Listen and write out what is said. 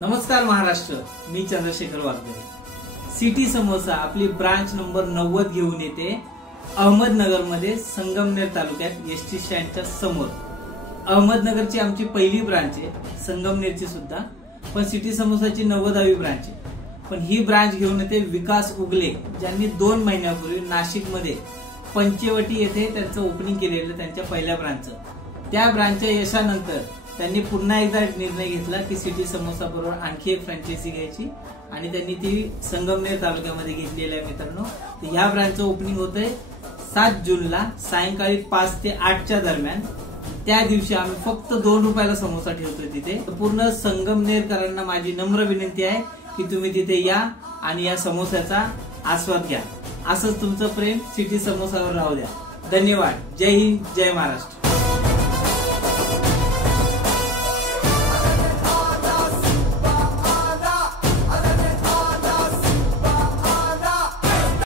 नमस्कार महाराष्ट्र, मी चंद्रशेखर वाघमारे। सिटी समोसा आपली branch number 90 घेऊन येते अहमदनगर मध्ये, संगमनेर तालुक्यात एसटी स्टँडच्या समोर। अहमदनगरची आमची पहिली ब्रांच आहे, संगमनेरची सुद्धा, पण सिटी समोसाची 90वी ब्रांच आहे। पण ही ब्रांच घेऊन येते विकास उगले, ज्यांनी 2 महिन्यापूर्वी नाशिक मध्ये पंचवटी येथे त्यांचं ओपनिंग केलेलं त्यांच्या पहिल्या ब्रांचचं। त्या ब्रांचच्या यशानंतर त्यांनी पुन्हा एकदा निर्णय घेतला की सिटी समोसा बरोबर आणखी एक फ्रँचायझी घ्यायची आणि त्यांनी ती संगमनेर तालुक्यामध्ये घेतलेली आहे मित्रांनो। ह्या ब्रांचचं ओपनिंग होतंय 7 जूनला सायंकाळी 5 ते 8च्या दरम्यान। त्या दिवशी आम्ही फक्त 2 रुपयाला समोसा ठेवतोय तिथे। पूर्ण संगमनेरकरांना माझी नम्र विनंती आहे की तुम्ही तिथे या आणि या समोसाचा आस्वाद घ्या। असंच तुमचं प्रेम सिटी समोसावर राहू द्या। धन्यवाद। जय हिंद, जय महाराष्ट्र।